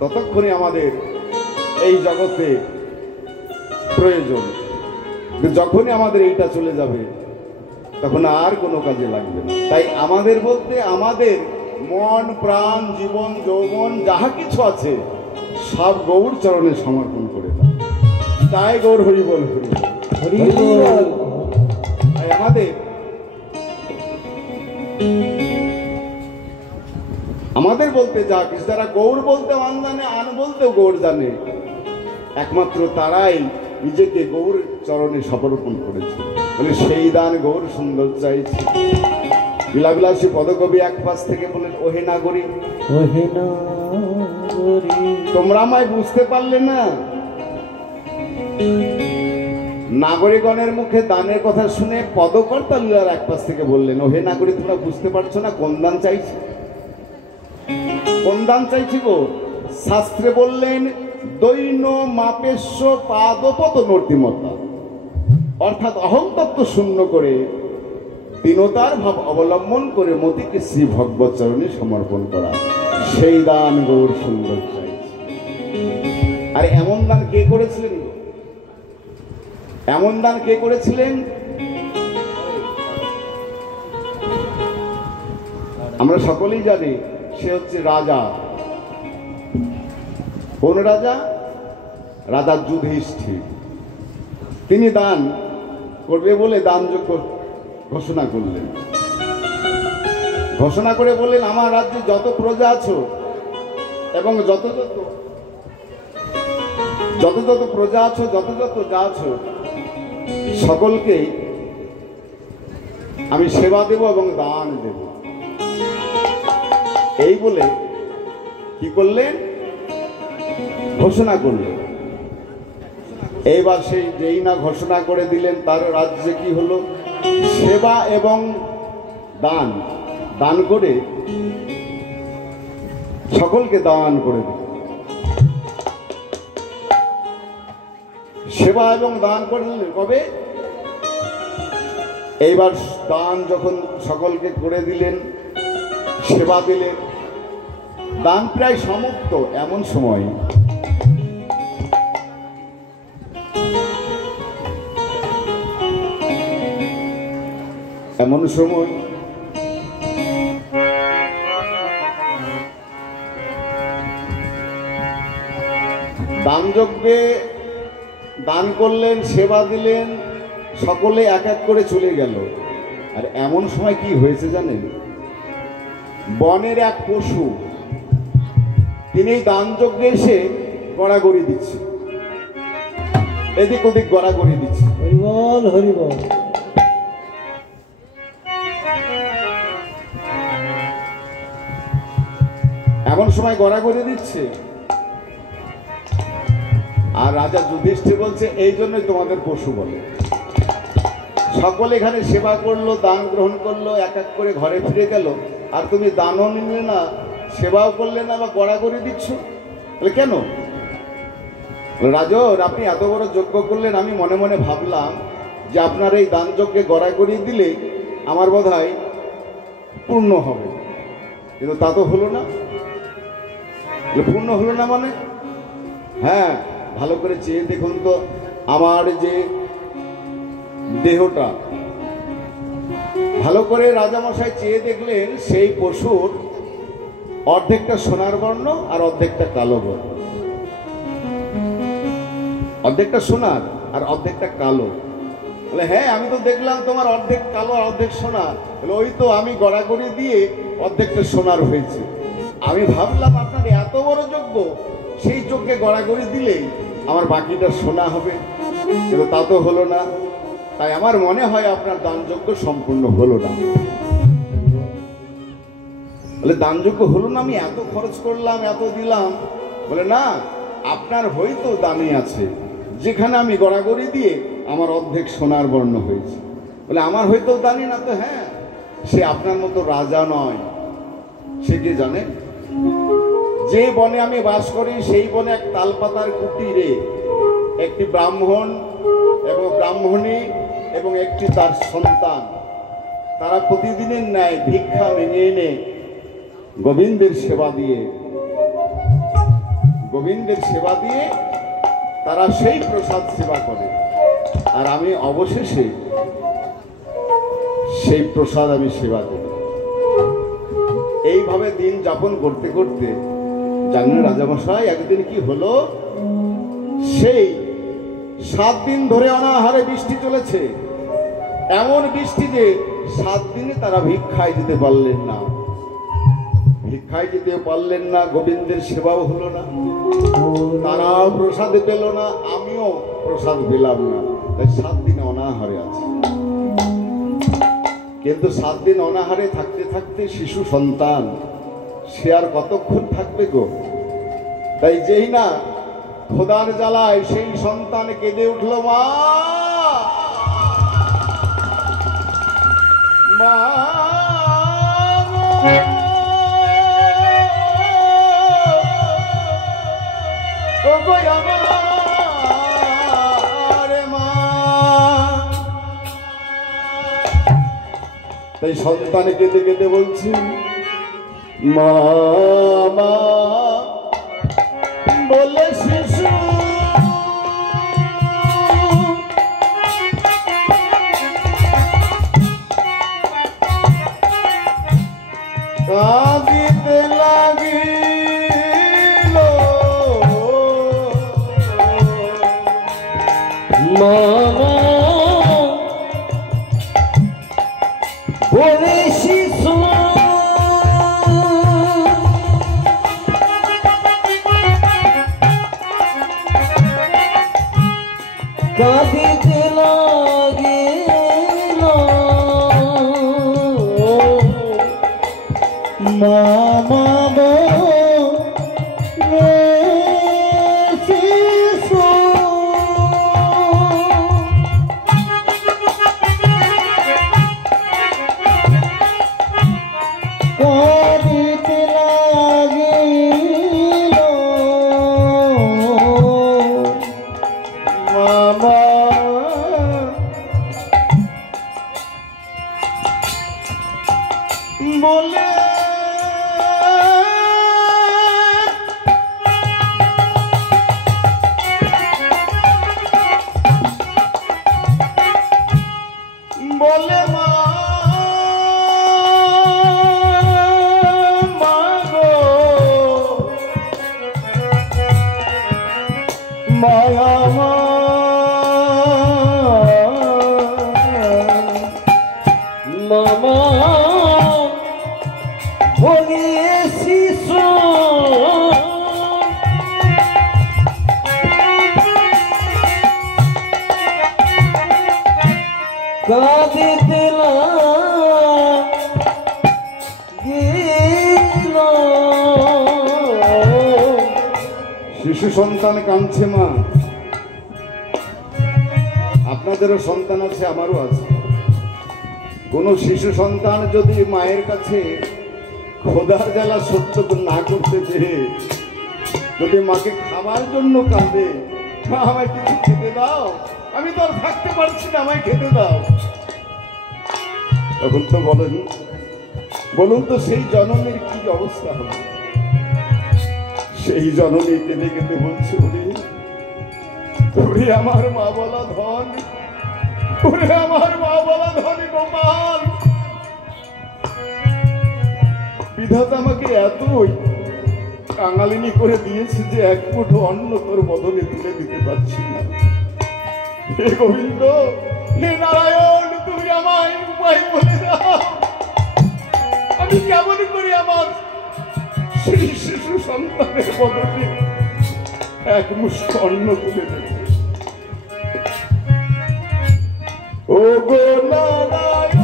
ততক্ষণে আমাদের এই জগতে প্রয়োজন, যখনই আমাদের এইটা চলে যাবে তখন আর কোনো কাজে লাগবে না। তাই আমাদের বলতে আমাদের মন প্রাণ জীবন যৌবন যাহা কিছু আছে সব গৌর চরণে সমর্পণ করে দাও। তাই গৌর হরি বল হরি হরি বল। আমাদের বলতে যা কিছু, যারা গৌর বলতে আন জানে, আন বলতেও গৌর জানে, একমাত্র তারাই নিজেকে গৌর চরণে সমর্পণ করেছে। বলে সেই দান গৌর সুন্দর চাইছে। বিলাবিলাসী পদকবি এক পাশ থেকে বলেন, ওহে নাগরী, ওহে নাগরী, তোমরা আমায় বুঝতে পারলে না। নাগরিকগণের মুখে দানের কথা শুনে পদকর্তা লীলার এক পাশ থেকে বললেন, ওহে নাগরী, তোমরা বুঝতে পারছো না কোন দান চাইছি, কোন দান চাইছি গো। শাস্ত্রে বললেন দৈন মাপেশ্ব পাদপত নর্তিমতা, অর্থাৎ অহংতত্ত্ব শূন্য করে দীনতার ভাব অবলম্বন করে মতিকে শ্রী ভগবত চরণে সমর্পণ করা, সেই দান গৌর সুন্দর চাইছে। আর এমন দান কে করেছিলেন? এমন দান কে করেছিলেন? আমরা সকলেই জানি, সে হচ্ছে রাজা। কোন রাজা? রাজা যুধিষ্ঠির। তিনি দান করবে বলে দানযোগ্য ঘোষণা করলেন। ঘোষণা করে বললেন, আমার রাজ্যে যত প্রজা আছো এবং যত প্রজা আছো, যত যা আছো, সকলকেই আমি সেবা দেব এবং দান দেব। এই বলে কি করলেন? ঘোষণা করলেন। এইবার সেই যেই না ঘোষণা করে দিলেন, তার রাজ্যে কি হলো? সেবা এবং দান, দান করে সকলকে দান করে দিল। সেবা এবং দান করলেন কবে? এইবার দান যখন সকলকে করে দিলেন, সেবা দিলেন, দান প্রায় সমাপ্ত, এমন সময় দানযজ্ঞে দান করলেন, সেবা দিলেন, সকলে এক এক করে চলে গেল। আর এমন সময় কি হয়েছে জানেন? বনের এক পশু, তিনি দানযজ্ঞে এসে গড়াগড়ি দিচ্ছে, এদিক ওদিক গড়াগড়ি দিচ্ছে। হরিবল হরিবল। এমন সময় গড়াগড়ি দিচ্ছে, আর রাজা যুধিষ্ঠির বলছে, এই জন্যই তোমাদের পশু বলে। সকলে এখানে সেবা করলো, দান গ্রহণ করলো, এক এক করে ঘরে ফিরে গেল, আর তুমি দানও নিলে না, সেবাও করলে না, বা গড়াগড়ি দিচ্ছ। বলে কেন? রাজা, আপনি এত বড় যজ্ঞ করলেন, আমি মনে মনে ভাবলাম যে আপনার এই দান যজ্ঞে গড়াগড়ি দিলে আমার বোধহয় পূর্ণ হবে, কিন্তু তা তো হলো না। পূর্ণ হলো না মানে? হ্যাঁ, ভালো করে চেয়ে দেখুন তো, আমার যে দেহটা, ভালো করে রাজামশাই চেয়ে দেখলেন, সেই পশুর অর্ধেকটা সোনার বর্ণ আর অর্ধেকটা কালো বর্ণ। অর্ধেকটা সোনার আর অর্ধেকটা কালো। বলে হ্যাঁ, আমি তো দেখলাম তোমার অর্ধেক কালো আর অর্ধেক সোনা। বলে ওই তো আমি গড়াগড়ি দিয়ে অর্ধেকটা সোনার হয়েছে। আমি ভাবলাম আপনার এত বড় যজ্ঞ, সেই যজ্ঞে গড়াগড়ি দিলেই আমার বাকিটা সোনা হবে, কিন্তু তা তো হলো না। তাই আমার মনে হয় আপনার দানযজ্ঞ সম্পূর্ণ হলো না। বলে দানযজ্ঞ হলো না? আমি এত খরচ করলাম, এত দিলাম। বলে না, আপনার হয়তো দানই আছে, যেখানে আমি গড়াগড়ি দিয়ে আমার অর্ধেক সোনার বর্ণ হয়েছে। বলে আমার হয়তো দানই না তো? হ্যাঁ, সে আপনার মতো রাজা নয়। সে কি জানে? যে বনে আমি বাস করি, সেই বনে এক তালপাতার কুটিরে একটি ব্রাহ্মণ এবং ব্রাহ্মণী এবং একটি তার সন্তান, তারা প্রতিদিনের ন্যায় ভিক্ষা মেনে এনে গোবিন্দের সেবা দিয়ে গোবিন্দের সেবা দিয়ে তারা সেই প্রসাদ সেবা করে, আর আমি অবশেষে সেই প্রসাদ আমি সেবা করি। এইভাবে দিন যাপন করতে করতে জানেন রাজামশাই, একদিন কি হলো, সেই 7 দিন ধরে অনাহারে বৃষ্টি চলেছে। এমন বৃষ্টি যে 7 দিনে তারা ভিক্ষায় যেতে পারলেন না, ভিক্ষায় যেতে পারলেন না, গোবিন্দের সেবাও হলো না, তারাও প্রসাদ পেল না, আমিও প্রসাদ পেলাম না। তাই 7 দিন অনাহারে আছে। কিন্তু 7 দিন অনাহারে থাকতে থাকতে শিশু সন্তান সে আর কতক্ষণ থাকবে গো। তাই যেই না খোদার জ্বালায় সেই সন্তান কেঁদে উঠল, মা মা ও গো আমার মা। তাই সন্তান কেঁদে কেঁদে বলছে, মা মা বলে শিশু কাঁদিতে লাগিল, মা বলে শিশু কাঁদিতে লাগিল, মামা শিশু কাঁদিতে লাগিল, মামা বলে বলে মা গো মায়া মামা বলিয়ে শিশু কাঁদিতে লাগিল। শিশু সন্তান কাঁদছে মা। আপনাদেরও সন্তান আছে, আমারও আছে। কোনো শিশু সন্তান যদি মায়ের কাছে খোদার জ্বালা সহ্য না করতে পেরে যদি মাকে খাবার জন্য কাঁদে, মা আমায় কিছু খেতে দাও, আমি তো আর থাকতে পারছি না, আমায় খেতে দাও, তখন তো বলুন তো সেই জননীর কি অবস্থা হবে। সেই জননী কেঁদে কেঁদে বলছে, ওরে আমার মা বলা ধন, ওরে আমার মা বলা ধন গোপাল, বিধাতা আমাকে এতই কাঙালিনী করে দিয়েছে যে এক মুঠো অন্ন তোর বদলে তুলে দিতে পারছি না। হে গোবিন্দ, হে নারায়ণ, তুমি আমায় উপায় বলে দাও, আমি কেমন করে আমার সেই শিশু সন্তানের বদলে এক মুষ্ঠ অন্ন তুলে দেব। ও গো নারায়ণ,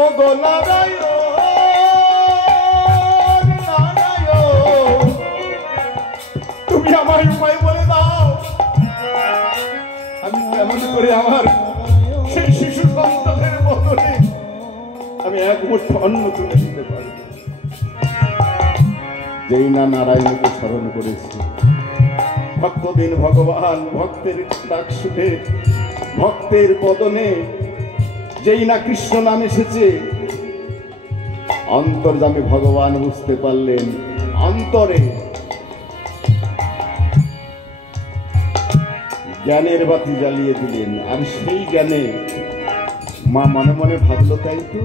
ও গো নারায়ণ, নারায়ণ, তুমি আমার উপায় বলে দাও, আমি কেমন করে আমার সেই শিশু সন্তানের বদলে আমি এক মুঠো অন্ন তুলে দিতে পারি। যেই না নারায়ণকে স্মরণ করেছি, ভক্তদিন ভগবান ভক্তের ডাক শুনে ভক্তের বদনে যেই না কৃষ্ণ নাম এসেছে, অন্তর্যামী ভগবান বুঝতে পারলেন, অন্তরে জ্ঞানের বাতি জ্বালিয়ে দিলেন। আর সেই জ্ঞানে মা মনে মনে ভাবলো, তাই তো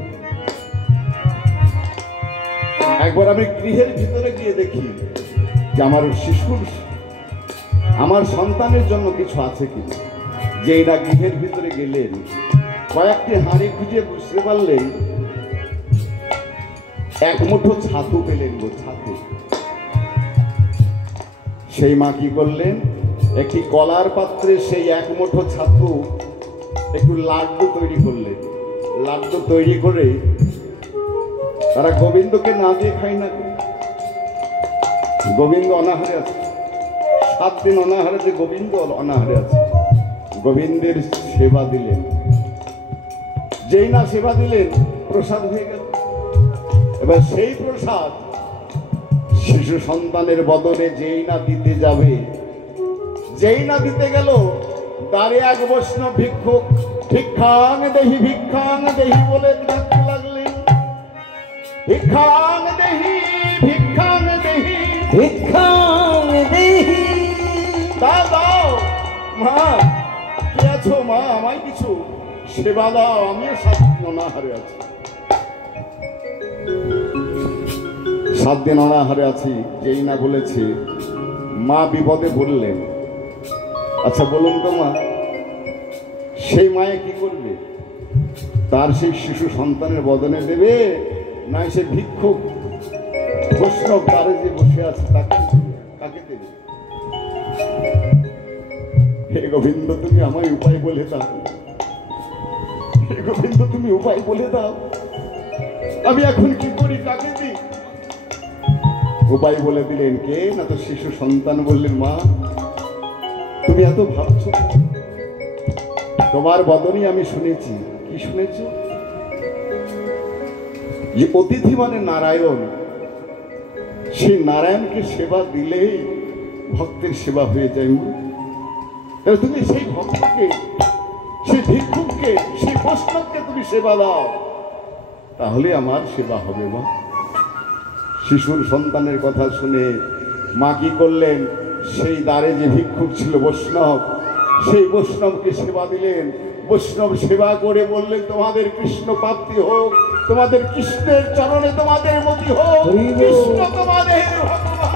একবার আমি গৃহের ভিতরে গিয়ে দেখি যে আমার শিশুর, আমার সন্তানের জন্য কিছু আছে কিনা। যেই না গৃহের ভিতরে গেলেন, কয়েকটি হাঁড়ি খুঁজে বুঝতে পারলেন এক মুঠো ছাতু পেলেন গো, ছাতু। সেই মা কি করলেন, একটি কলার পাত্রে সেই এক মুঠো ছাতু একটু লাড্ডু তৈরি করলেন। লাড্ডু তৈরি করে তারা গোবিন্দকে না দিয়ে খায় না। গোবিন্দ অনাহারে আছে, 7 দিন অনাহারে, যে গোবিন্দ অনাহারে আছে, গোবিন্দের সেবা দিলেন। যেই না সেবা দিলেন, প্রসাদ হয়ে গেল। এবার সেই প্রসাদ শিশু সন্তানের বদনে যেই না দিতে যাবে, যেই না দিতে গেল, দ্বারে এক বৈষ্ণব ভিক্ষুক ভিক্ষাং দেহি বলে ডাকতে লাগলেন। ভিক্ষাং দেহি ভিক্ষাং দেহি। দাও মা, কে আছো মা, আমায় কিছু সেবা দাও, আমিও 7 দিন অনাহারে আছি। 7 দিন অনাহারে আছি যেই না বলেছে, মা বিপদে বললেন। আচ্ছা বলুন তো মা, সেই মায়ে কি করবে? তার সেই শিশু সন্তানের বদনে দেবে, না সে ভিক্ষুক বৈষ্ণব দ্বারে যে বসে আছে তাকে দেবে? হে গোবিন্দ, তুমি আমায় উপায় বলে দাও। হে গোবিন্দ, তুমি উপায় বলে দাও, আমি এখন কি করি, কাকে দিই? উপায় বলে দিলেন কে? না তো শিশু সন্তান। বললেন, মা তুমি এত ভাবছো, তোমার বদনে আমি শুনেছি। কি শুনেছ? যে অতিথি মানে নারায়ণ, সেই নারায়ণকে সেবা দিলেই ভক্তের সেবা হয়ে যায়। তাহলে তুমি সেই ভক্তকে, সেই ভিক্ষুককে, সেই বৈষ্ণবকে তুমি সেবা দাও, তাহলে আমার সেবা হবে। মা শিশুর সন্তানের কথা শুনে মা কি করলেন, সেই দ্বারে যে ভিক্ষুক ছিল বৈষ্ণব, সেই বৈষ্ণবকে সেবা দিলেন। বৈষ্ণব সেবা করে বললেন, তোমাদের কৃষ্ণ প্রাপ্তি হোক, তোমাদের কৃষ্ণের চরণে তোমাদের মতি হোক, কৃষ্ণ তোমাদের ভগবান।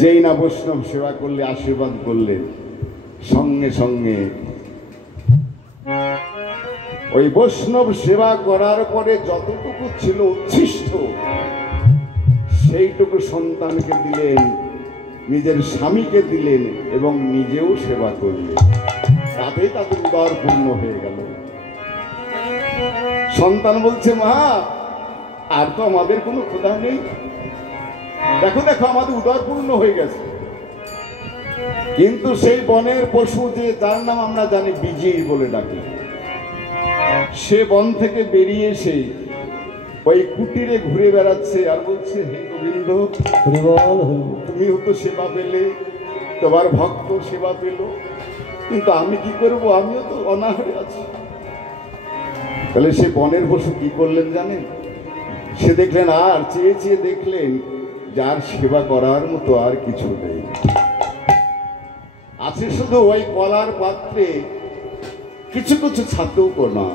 যেই না বৈষ্ণব সেবা করলে, আশীর্বাদ করলেন, সঙ্গে সঙ্গে ওই বৈষ্ণব সেবা করার পরে যতটুকু ছিল উচ্ছিষ্ট, সেইটুকু সন্তানকে দিলেন, নিজের স্বামীকে দিলেন এবং নিজেও সেবা করলেন। তাতেই তাদের উদর পূর্ণ হয়ে গেল। সন্তান বলছে, মা আর তো আমাদের কোনো ক্ষুধা নেই, দেখো দেখো আমাদের উদর পূর্ণ হয়ে গেছে। কিন্তু সেই বনের পশু, যে যার নাম আমরা জানি বিজির বলে ডাকি, সে বন থেকে বেরিয়ে এসে ওই কুটিরে ঘুরে বেড়াচ্ছে আর বলছে, হে গোবিন্দ, তুমিও তো সেবা পেলে, তোমার ভক্ত সেবা পেল, কিন্তু আমি কি করব, আমিও তো অনাহারে আছি। তাহলে সে বনের পশু কি করলেন জানেন? সে দেখলেন, আর চেয়ে চেয়ে দেখলেন, যার সেবা করার মতো আর কিছু নেই, আছে শুধু ওই কলার পাত্রে কিছু কিছু ছাতু কোনা,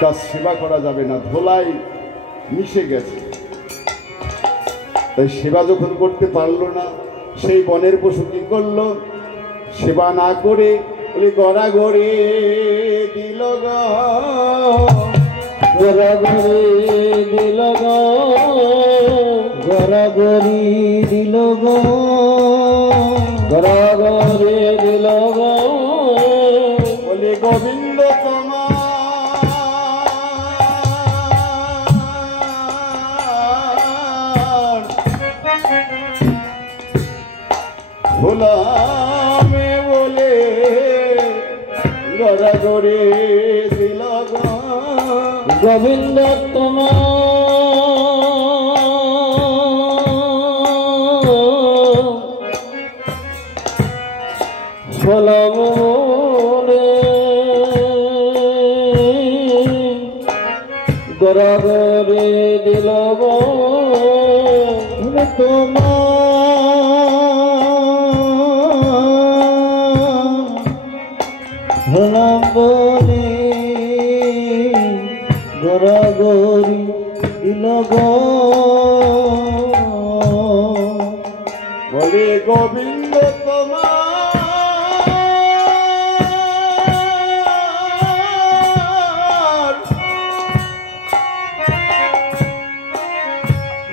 তার সেবা করা যাবে না, ধোলাই মিশে গেছে। তাই সেবা যখন করতে পারলো না, সেই বনের পশু কি করলো, সেবা না করে বলে গড়াগড়ি দিল গড়াগড়ি দিল গড়াগড়ি দিল গড়াগড়ি দিল বলে গোবিন্দ তোমার ভোলামে বলে গড়াগড়ি দিল গোবিন্দ তোমার ফলমূলে গরাগরে দিল গো তোমার বলে গরাগরি দিল গো বলে গোবিন্দ তোমার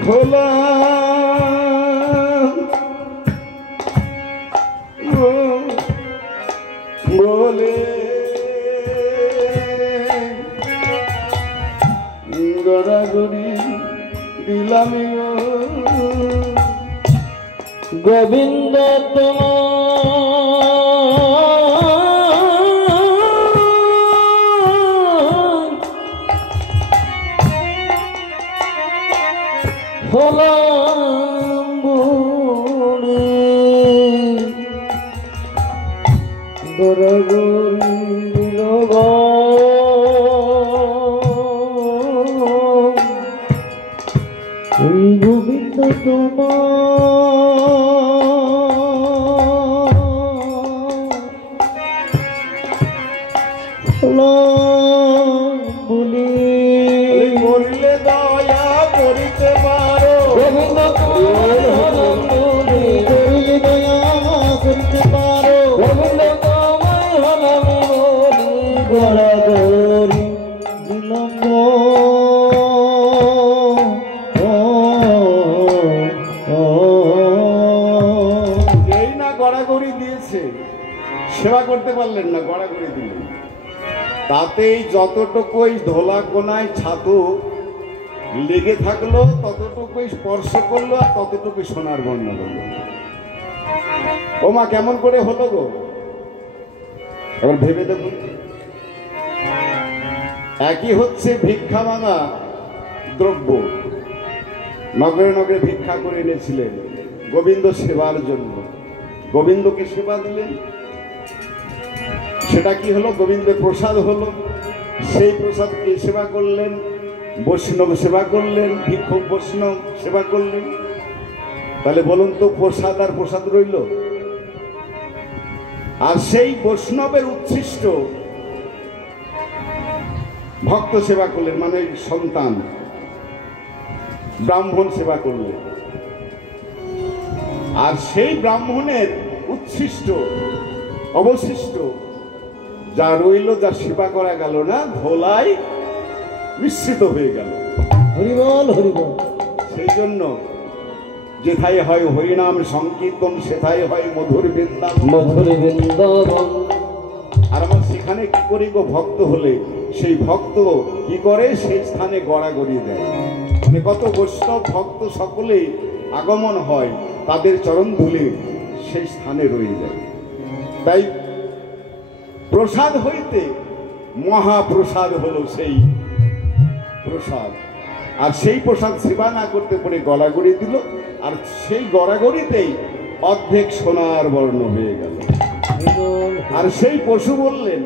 খোলা বলে গড়াগড়ি দিলাম গোবিন্দ তোমার ফলমূলে গরাগরি দিল গো ওই গোবিন্দ বলি মরিলে দয়া করিতে পারো গোবিন্দ বলি করিলে দয়া করিতে পারো গোবিন্দ তোমায় হলাম বলি গড়াগড়ি দিলাম গো এই না গড়াগড়ি দিয়েছে, সেবা করতে পারলেন না, গড়াগড়ি দিলেন। তাতেই যতটুকুই ধোলা কোনায় ছাতু লেগে থাকলো ততটুকুই স্পর্শ করলো আর ততটুকুই সোনার বর্ণ হলো। ও মা কেমন করে হলো গো? এবার ভেবে দেখুন। একই হচ্ছে ভিক্ষা মাঙা দ্রব্য, নগরে নগরে ভিক্ষা করে এনেছিলেন গোবিন্দ সেবার জন্য। গোবিন্দকে সেবা দিলেন, সেটা কি হলো? গোবিন্দের প্রসাদ হলো। সেই প্রসাদকে সেবা করলেন, বৈষ্ণব সেবা করলেন, ভিক্ষুক বৈষ্ণব সেবা করলেন। তাহলে বলুন তো, প্রসাদ আর প্রসাদ রইল। আর সেই বৈষ্ণবের উচ্ছিষ্ট ভক্ত সেবা করলেন, মানে সন্তান ব্রাহ্মণ সেবা করলেন। আর সেই ব্রাহ্মণের উচ্ছিষ্ট অবশিষ্ট যা রইল, যা সেবা করা গেল না, ধোলাই মিশ্রিত হয়ে গেল। হরিবল হরিবল। সেই জন্য যেথায় হয় হরিনাম সংকীর্তন, সেথায় হয় মধুর বৃন্দাবন। মধুর বৃন্দাবন। আর আমার সেখানে কি করি গো? ভক্ত হলে সেই ভক্ত কি করে? সেই স্থানে গড়াগড়ি দেয়। মানে কত বৈষ্ণব ভক্ত সকলেই আগমন হয়, তাদের চরণ ধুলে সেই স্থানে রয়ে যায়। তাই প্রসাদ হইতে মহাপ্রসাদ হলো সেই প্রসাদ। আর সেই প্রসাদ সেবা না করতে পারে গড়াগড়ি দিল, আর সেই গড়াগড়িতেই অর্ধেক সোনার বর্ণ হয়ে গেল। আর সেই পশু বললেন,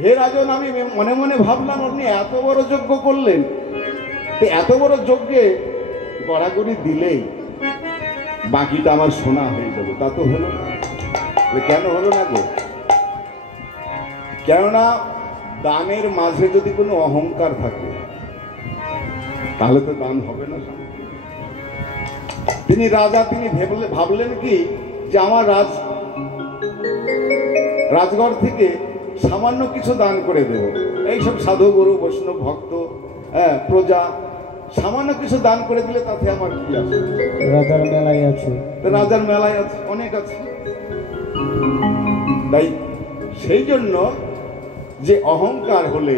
হে রাজন, আমি মনে মনে ভাবলাম আপনি এত বড় যজ্ঞ করলেন, তো এত বড় যজ্ঞে গড়াগড়ি দিলেই বাকিটা আমার সোনা হয়ে যাবে, তা তো হলো না। কেন হলো না গো? কেননা দানের মাঝে যদি কোনো অহংকার থাকে তাহলে তো দান হবে না। তিনি রাজা, তিনি ভাবলেন কি যে আমার রাজগড় থেকে সামান্য কিছু দান করে দেব। এইসব সাধু গুরু বৈষ্ণব ভক্ত, প্রজা সামান্য কিছু দান করে দিলে তাতে আমার কি আছে? রাজার মেলায় আছে, রাজার মেলায় আছে, অনেক আছে। তাই সেই জন্য যে অহংকার হলে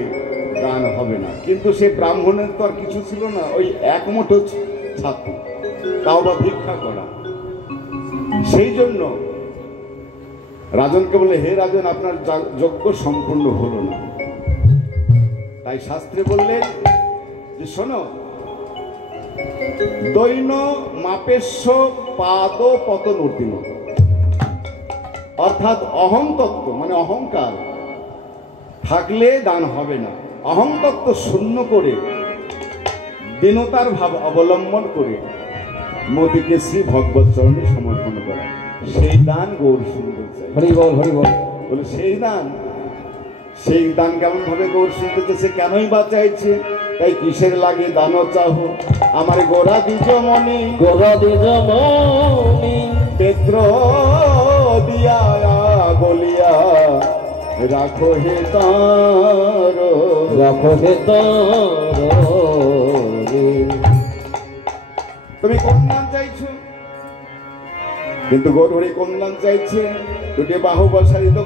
দান হবে না। কিন্তু সে ব্রাহ্মণের তো আর কিছু ছিল না, ওই এক মুঠো ছাত্র, তাও বা ভিক্ষা করা। সেই জন্য রাজনকে বলে, হে রাজন, আপনার যজ্ঞ সম্পূর্ণ হলো না। তাই শাস্ত্রে বললেন যে শোনো, দৈন মাপেস্য পাদ পতনূর্তিম, অর্থাৎ অহংতত্ত্ব মানে অহংকার থাকলে দান হবে না। অহংতত্ত্ব শূন্য করে দীনতার ভাব অবলম্বন করে মোদীকে শ্রী ভগবত চরণে সমর্পণ করা, সেই দান গৌর শুনতে চাই। হরি বল হরি বল। বলে সেই দান কেমন ভাবে গৌর শুনতে চাইছে, কেনই বা চাইছে? তাই কিসের লাগে দান চাহ আমার গোরা দ্বিজ মনে, গোরা দ্বিজ মনে পেত্র দিয়া বলিয়া রাখো হে তার, রাখো হে তারে। তুমি কোন দান চাইছো? কিন্তু গৌর হরি কোন দান চাইছে? দুটি বাহু প্রসারিত